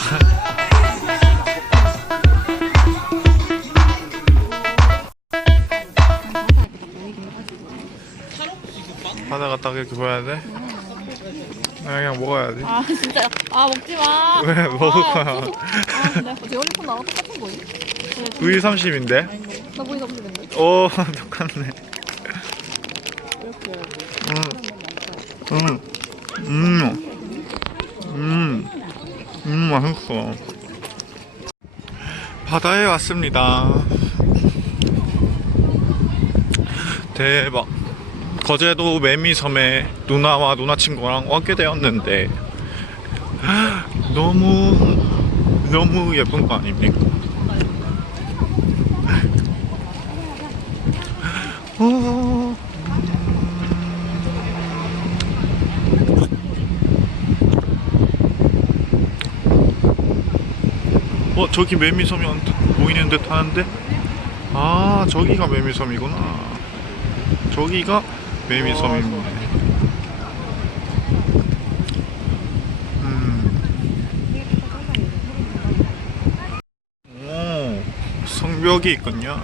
바다가 딱 이렇게 보여야 돼? 나 그냥 먹어야지. 아 진짜 아 먹지 마. 왜 먹을 거야? 아, 없어서. 아 근데 제 핸드폰 나랑 똑같은 거임? 9일 30인데? 나 없는데. 오, 똑같네. 음, 음, 음, 음, 음, 맛있어. 바다에 왔습니다. 대박. 거제도 매미섬에 누나와 누나 친구랑 왔게 되었는데 너무 너무 예쁜 거 아닙니까? 어, 저기 매미섬이 보이는 듯 하는데? 아 저기가 매미섬이구나. 저기가 매미섬입니다. 음. 오 성벽이 있군요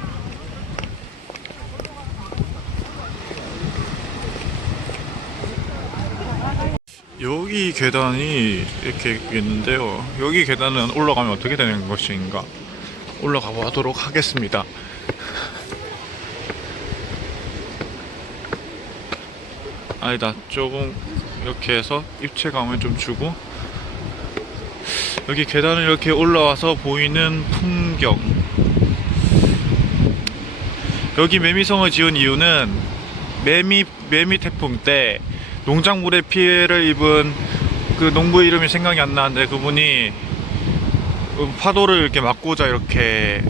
여기 계단이 이렇게 있는데요. 여기 계단은 올라가면 어떻게 되는 것인가? 올라가 보도록 하겠습니다. 아니다. 조금 이렇게 해서 입체감을 좀 주고 여기 계단을 이렇게 올라와서 보이는 풍경. 여기 매미성을 지은 이유는 매미 매미 태풍 때 농작물에 피해를 입은 그 농부 이름이 생각이 안 나는데 그분이 그 파도를 이렇게 막고자 이렇게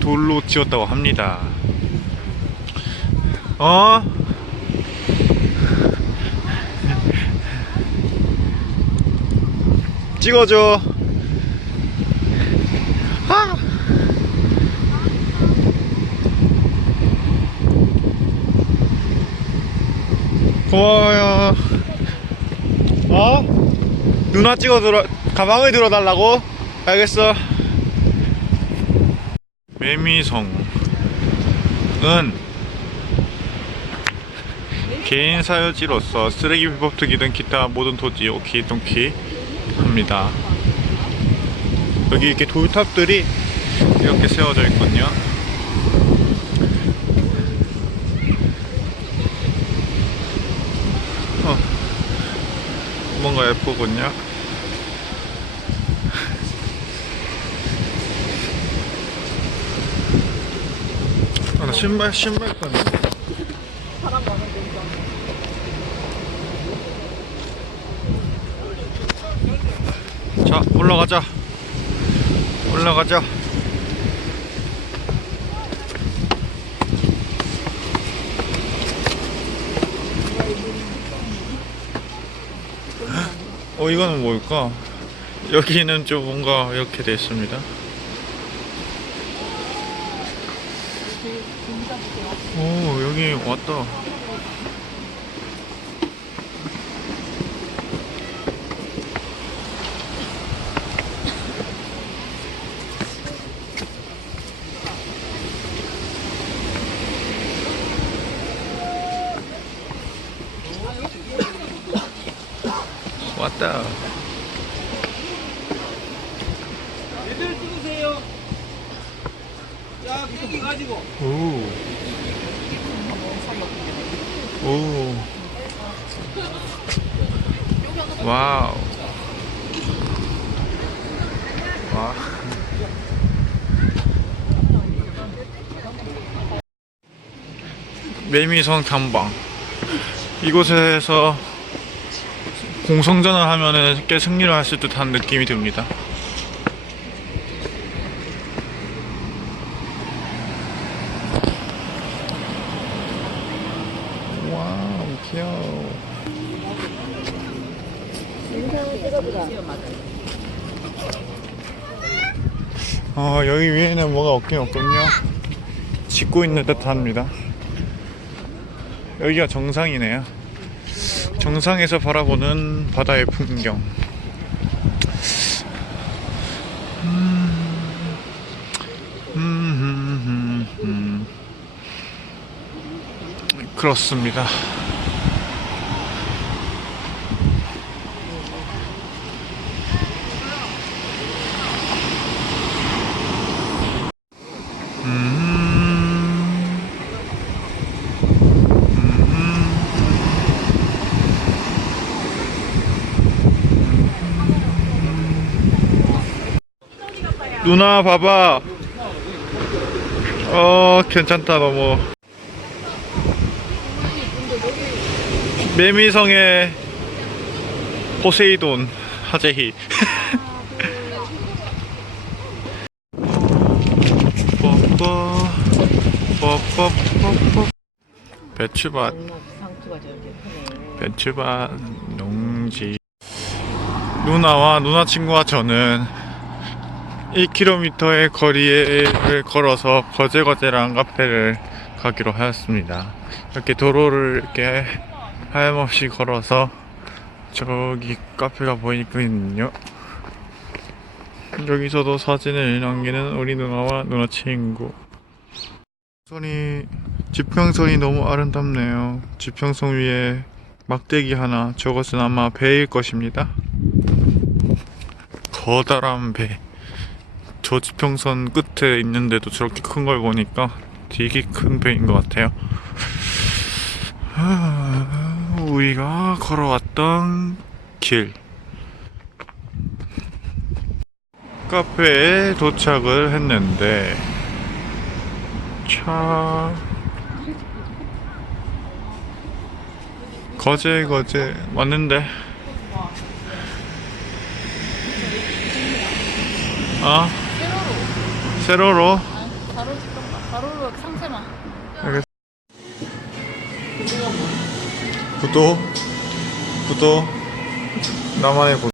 돌로 지었다고 합니다. 어? 찍어줘. 아! 고마워요. 어? 누나 찍어 들어 가방을 들어달라고? 알겠어. 매미성은 개인 사유지로서 쓰레기 비법 특이등 기타 모든 토지 오키동키 합니다. 여기 이렇게 돌탑들이 이렇게 세워져 있거든요. 뭔가 예쁘군요. 아, 나 신발 신발 끈. 자 올라가자. 올라가자. 어 이거는 뭘까? 여기는 좀 뭔가 이렇게 돼 있습니다. 오 여기 왔다. 왔다. 애들 찍으세요. 야, 여기 가지고. 오. 오. 와우. 와. 매미성 탐방. 이곳에서 공성전을 하면은 꽤 승리를 했을 듯한 느낌이 듭니다. 와우, 귀여워. 어, 여기 위에는 뭐가 없긴 없군요. 짓고 있는 듯 합니다. 여기가 정상이네요. 정상에서 바라보는 바다의 풍경. 음, 음, 음, 음. 그렇습니다. 누나 봐봐. 어 괜찮다 너무. 매미성의 포세이돈 하재희. 배추밭. 배추밭 농지. 누나와 누나 친구와 저는 1km의 거리를 걸어서 거제거제랑 카페를 가기로 하였습니다. 이렇게 도로를 이렇게 하염없이 걸어서 저기 카페가 보이거든요. 여기서도 사진을 남기는 우리 누나와 누나 친구. 선이 지평선이 너무 아름답네요. 지평선 위에 막대기 하나. 저것은 아마 배일 것입니다. 커다란 배. 저 지평선 끝에 있는데도 저렇게 큰 걸 보니까 되게 큰 배인 것 같아요. 하, 우리가 걸어왔던 길. 카페에 도착을 했는데, 차, 거제, 거제, 왔는데, 아, 세로로. 가로 가로로 상체만. 구독. 구독. 나만의 구독